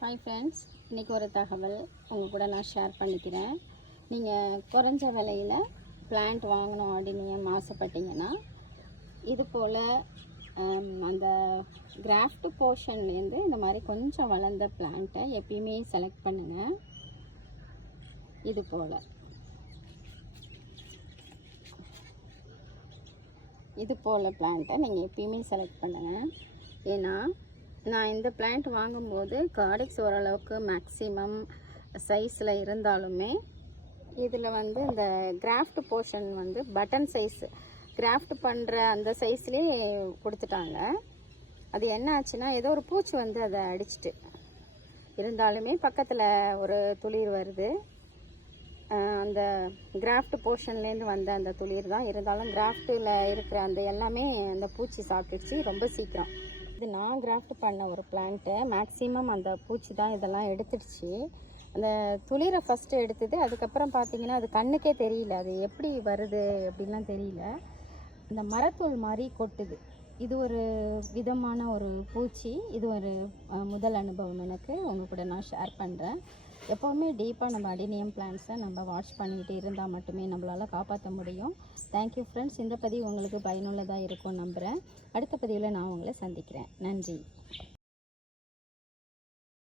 Hi friends இன்றைக்கி ஒரு தகவல் உங்கள் கூட நான் ஷேர் பண்ணிக்கிறேன். நீங்கள் குறைஞ்ச விலையில் பிளான்ட் வாங்கணும் அப்படின்னு நீங்கள் ஆசைப்பட்டீங்கன்னா இது போல் அந்த கிராஃப்ட் போர்ஷன்லேருந்து இந்த மாதிரி கொஞ்சம் வளர்ந்த பிளான்ட்டை எப்பயுமே செலக்ட் பண்ணுங்கள் இது போல். இது போல் பிளான்ட்டை நீங்கள் எப்பயுமே செலக்ட் பண்ணுங்கள் ஏன்னா நான் இந்த பிளான்ட் வாங்கும்போது கார்டிக்ஸ் ஓரளவுக்கு மேக்ஸிமம் சைஸில் இருந்தாலுமே இதில் வந்து இந்த கிராஃப்ட் போர்ஷன் வந்து பட்டன் சைஸ் கிராஃப்ட் பண்ணுற அந்த சைஸ்லேயே கொடுத்துட்டாங்க. அது என்ன ஆச்சுன்னா ஏதோ ஒரு பூச்சி வந்து அதை அடிச்சிட்டு. இருந்தாலுமே பக்கத்தில் ஒரு துளிர் வருது. அந்த கிராஃப்ட் போர்ஷன்லேருந்து வந்த அந்த துளிர் தான். இருந்தாலும் கிராஃப்டில் இருக்கிற அந்த எல்லாமே அந்த பூச்சி சாப்பிட்டுடுச்சு ரொம்ப சீக்கிரம். இது நான் கிராஃப்ட் பண்ண ஒரு பிளான்ட்டு மேக்ஸிமம் அந்த பூச்சி தான் இதெல்லாம் எடுத்துடுச்சு. அந்த துளிரை ஃபஸ்ட்டு எடுத்தது அதுக்கப்புறம் பார்த்தீங்கன்னா அது கண்ணுக்கே தெரியல. அது எப்படி வருது அப்படின்லாம் தெரியல. இந்த மரத்தூள் மாதிரி கொட்டுது. இது ஒரு விதமான ஒரு பூச்சி. இது ஒரு முதல் அனுபவம் எனக்கு. உங்கள் கூட நான் ஷேர் பண்ணுறேன் எப்போவுமே டீப்பாக நம்ம அடினியம் பிளான்ஸை நம்ம வாட்ச் பண்ணிக்கிட்டு இருந்தால் மட்டுமே நம்மளால் காப்பாற்ற முடியும். தேங்க்யூ ஃப்ரெண்ட்ஸ் இந்த பதிவு உங்களுக்கு பயனுள்ளதாக இருக்கும் நம்புகிறேன் அடுத்த பதிவில் நான் உங்களை சந்திக்கிறேன். நன்றி.